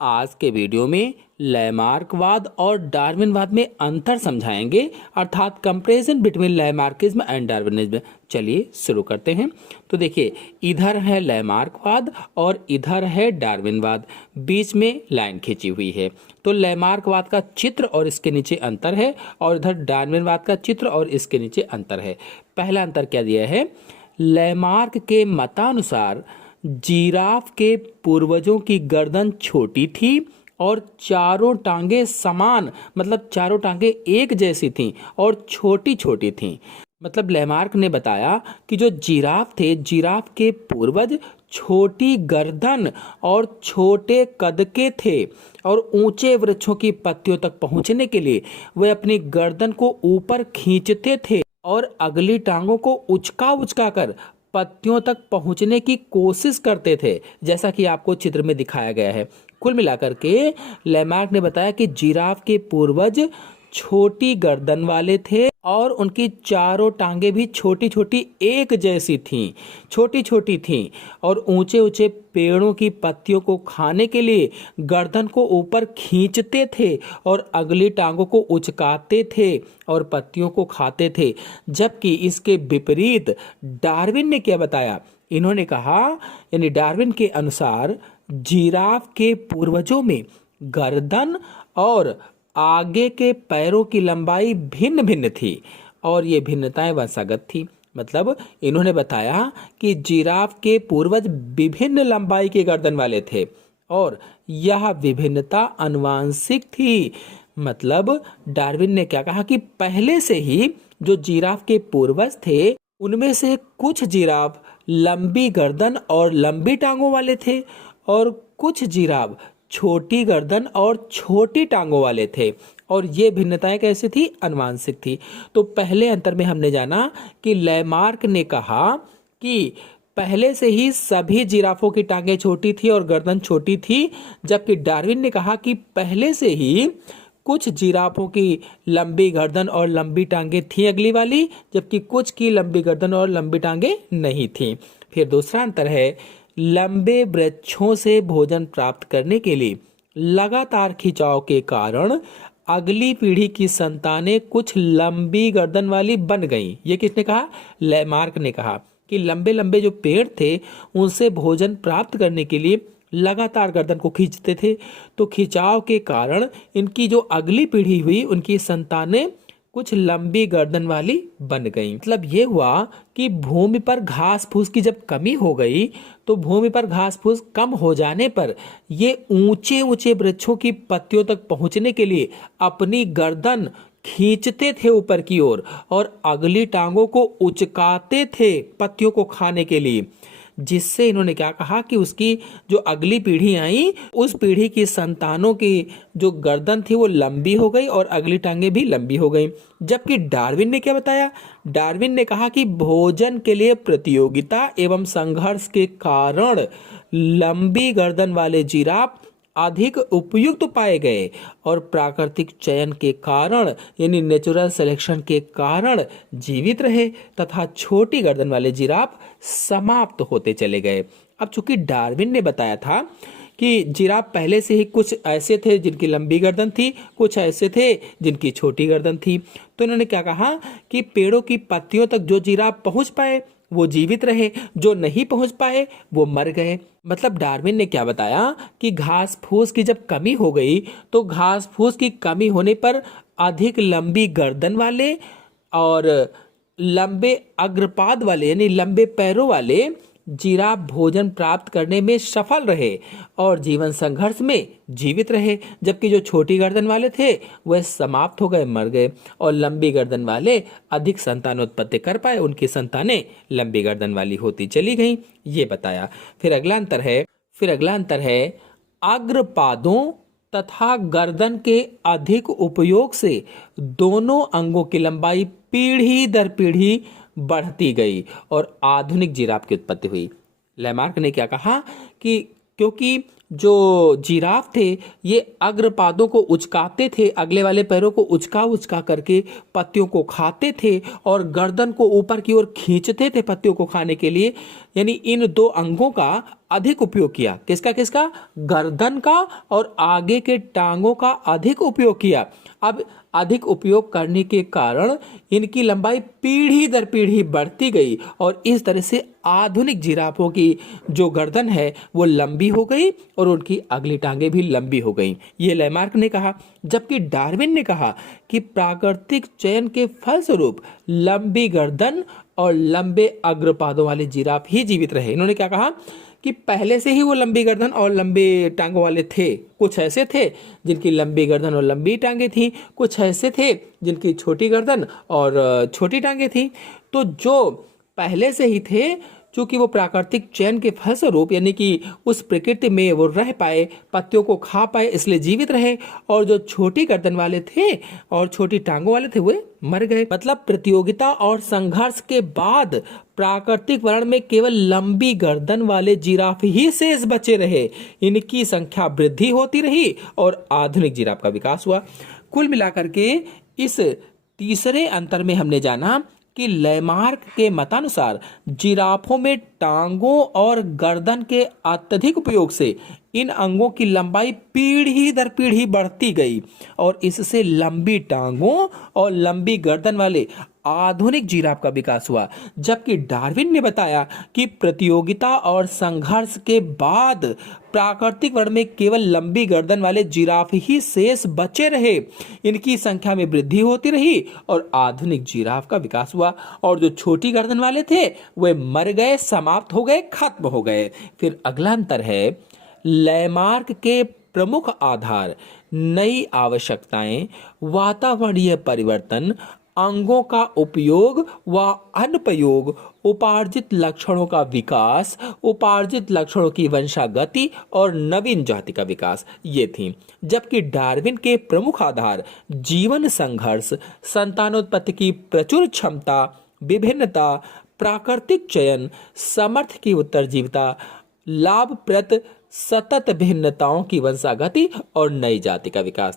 आज के वीडियो में लैमार्कवाद और डार्विनवाद में अंतर समझाएंगे, अर्थात comparison between Lamarckism and Darwinism. चलिए शुरू करते हैं। तो देखिए, इधर है लैमार्कवाद और इधर है डार्विनवाद, बीच में लाइन खींची हुई है। तो लैमार्कवाद का चित्र और इसके नीचे अंतर है, और इधर डार्विनवाद का चित्र और इसके नीचे अंतर है। पहला अंतर क्या दिया है? लैमार्क के मतानुसार जिराफ के पूर्वजों की गर्दन छोटी थी और चारों टांगे समान, मतलब चारों टांगे एक जैसी थीं और छोटी छोटी थीं। मतलब लैमार्क ने बताया कि जो जिराफ थे, जिराफ के पूर्वज छोटी गर्दन और छोटे कद के थे, और ऊंचे वृक्षों की पत्तियों तक पहुंचने के लिए वे अपनी गर्दन को ऊपर खींचते थे और अगली टांगों को उचका उचका कर पत्तियों तक पहुंचने की कोशिश करते थे, जैसा कि आपको चित्र में दिखाया गया है। कुल मिलाकर के लैमार्क ने बताया कि जिराफ के पूर्वज छोटी गर्दन वाले थे और उनकी चारों टांगे भी छोटी छोटी एक जैसी थीं, छोटी छोटी थीं, और ऊंचे ऊंचे पेड़ों की पत्तियों को खाने के लिए गर्दन को ऊपर खींचते थे और अगली टांगों को उचकाते थे और पत्तियों को खाते थे। जबकि इसके विपरीत डार्विन ने क्या बताया? इन्होंने कहा, यानी डार्विन के अनुसार जिराफ के पूर्वजों में गर्दन और आगे के पैरों की लंबाई भिन्न भिन्न थी, और ये भिन्नताएं वंशागत थी। मतलब इन्होंने बताया कि जिराफ के पूर्वज विभिन्न लंबाई के गर्दन वाले थे और यह विभिन्नता आनुवांशिक थी। मतलब डार्विन ने क्या कहा कि पहले से ही जो जिराफ के पूर्वज थे, उनमें से कुछ जिराफ लंबी गर्दन और लंबी टांगों वाले थे और कुछ जिराफ छोटी गर्दन और छोटी टांगों वाले थे, और ये भिन्नताएं कैसी थी? आनुवांशिक थी। तो पहले अंतर में हमने जाना कि लैमार्क ने कहा कि पहले से ही सभी जिराफों की टांगें छोटी थी और गर्दन छोटी थी, जबकि डार्विन ने कहा कि पहले से ही कुछ जिराफों की लंबी गर्दन और लंबी टांगें थी अगली वाली, जबकि कुछ की लंबी गर्दन और लंबी टांगें नहीं थी। फिर दूसरा अंतर है, लंबे वृक्षों से भोजन प्राप्त करने के लिए लगातार खिंचाव के कारण अगली पीढ़ी की संतानें कुछ लंबी गर्दन वाली बन गईं। ये किसने कहा? लैमार्क ने कहा कि लंबे लंबे जो पेड़ थे, उनसे भोजन प्राप्त करने के लिए लगातार गर्दन को खींचते थे, तो खिंचाव के कारण इनकी जो अगली पीढ़ी हुई, उनकी संतानें कुछ लंबी गर्दन वाली बन गई। मतलब ये हुआ कि भूमि पर घास फूस की जब कमी हो गई, तो भूमि पर घास फूस कम हो जाने पर ये ऊंचे ऊंचे वृक्षों की पत्तियों तक पहुंचने के लिए अपनी गर्दन खींचते थे ऊपर की ओर और अगली टांगों को उचकाते थे पत्तियों को खाने के लिए, जिससे इन्होंने क्या कहा कि उसकी जो अगली पीढ़ी आई, उस पीढ़ी की संतानों की जो गर्दन थी वो लंबी हो गई और अगली टांगे भी लंबी हो गई। जबकि डार्विन ने क्या बताया? डार्विन ने कहा कि भोजन के लिए प्रतियोगिता एवं संघर्ष के कारण लंबी गर्दन वाले जिराफ अधिक उपयुक्त पाए गए और प्राकृतिक चयन के कारण, यानी नेचुरल सिलेक्शन के कारण जीवित रहे, तथा छोटी गर्दन वाले जिराफ समाप्त होते चले गए। अब चूंकि डार्विन ने बताया था कि जिराफ पहले से ही कुछ ऐसे थे जिनकी लंबी गर्दन थी, कुछ ऐसे थे जिनकी छोटी गर्दन थी, तो इन्होंने क्या कहा कि पेड़ों की पत्तियों तक जो जिराफ पहुंच पाए वो जीवित रहे, जो नहीं पहुंच पाए वो मर गए। मतलब डार्विन ने क्या बताया कि घास फूस की जब कमी हो गई, तो घास फूस की कमी होने पर अधिक लंबी गर्दन वाले और लंबे अग्रपाद वाले, यानी लंबे पैरों वाले जिराफ भोजन प्राप्त करने में सफल रहे और जीवन संघर्ष में जीवित रहे, जबकि जो छोटी गर्दन वाले थे वह समाप्त हो गए, मर गए, और लंबी गर्दन वाले अधिक संतानोत्पत्ति कर पाए, उनकी संतानें लंबी गर्दन वाली होती चली गईं। ये बताया। फिर अगला अंतर है अग्रपादों तथा गर्दन के अधिक उपयोग से दोनों अंगों की लंबाई पीढ़ी दर पीढ़ी बढ़ती गई और आधुनिक जिराफ की उत्पत्ति हुई। लैमार्क ने क्या कहा कि क्योंकि जो जिराफ थे ये अग्रपादों को उचकाते थे, अगले वाले पैरों को उचका उचका करके पत्तियों को खाते थे और गर्दन को ऊपर की ओर खींचते थे पत्तियों को खाने के लिए, यानी इन दो अंगों का अधिक उपयोग किया। किसका किसका? गर्दन का और आगे के टांगों का अधिक उपयोग किया। अब अधिक उपयोग करने के कारण इनकी लंबाई पीढ़ी दर पीढ़ी बढ़ती गई और इस तरह से आधुनिक जिराफों की जो गर्दन है वो लंबी हो गई और उनकी अगली टांगें भी लंबी हो गई। ये लैमार्क ने कहा। जबकि डार्विन ने कहा कि प्राकृतिक चयन के फलस्वरूप लंबी गर्दन और लंबे अग्रपादों वाले जिराफ ही जीवित रहे। इन्होंने क्या कहा कि पहले से ही वो लंबी गर्दन और लंबी टांगों वाले थे। कुछ ऐसे थे जिनकी लंबी गर्दन और लंबी टांगें थीं, कुछ ऐसे थे जिनकी छोटी गर्दन और छोटी टांगें थीं। तो जो पहले से ही थे, चूंकि वो प्राकृतिक चयन के फलस्वरूप यानी कि उस प्रकृति में वो रह पाए, पत्तियों को खा पाए, इसलिए जीवित रहे। और जो छोटी गर्दन वाले थे और छोटी टांगों वाले थे वे मर गए। मतलब प्रतियोगिता और संघर्ष के बाद प्राकृतिक वर्ण में केवल लंबी गर्दन वाले जिराफ ही शेष बचे रहे। इनकी संख्या वृद्धि होती रही और आधुनिक जिराफ का विकास हुआ। कुल मिलाकर के इस तीसरे अंतर में हमने जाना कि लैमार्क के मतानुसार जिराफों में टांगों और गर्दन के अत्यधिक उपयोग से इन अंगों की लंबाई पीढ़ी दर पीढ़ी बढ़ती गई और इससे लंबी टांगों और लंबी गर्दन वाले आधुनिक जिराफ का विकास हुआ। जबकि डार्विन ने बताया कि प्रतियोगिता और संघर्ष के बाद प्राकृतिक वर्ण में केवल लंबी गर्दन वाले जिराफ ही शेष बचे रहे। इनकी संख्या में वृद्धि होती रही और आधुनिक जिराफ का विकास हुआ और जो छोटी गर्दन वाले थे वे मर गए, समाप्त हो गए, खत्म हो गए। फिर अगला अंतर है लैमार्क के प्रमुख आधार नई आवश्यकताएं, वातावरणीय परिवर्तन, अंगों का उपयोग व अनुपयोग, उपार्जित लक्षणों का विकास, उपार्जित लक्षणों की वंशागति और नवीन जाति का विकास, ये थी। जबकि डार्विन के प्रमुख आधार जीवन संघर्ष, संतानोत्पत्ति की प्रचुर क्षमता, विभिन्नता, प्राकृतिक चयन, समर्थ की उत्तरजीविता, लाभप्रद सतत भिन्नताओं की वंशागति और नई जाति का विकास।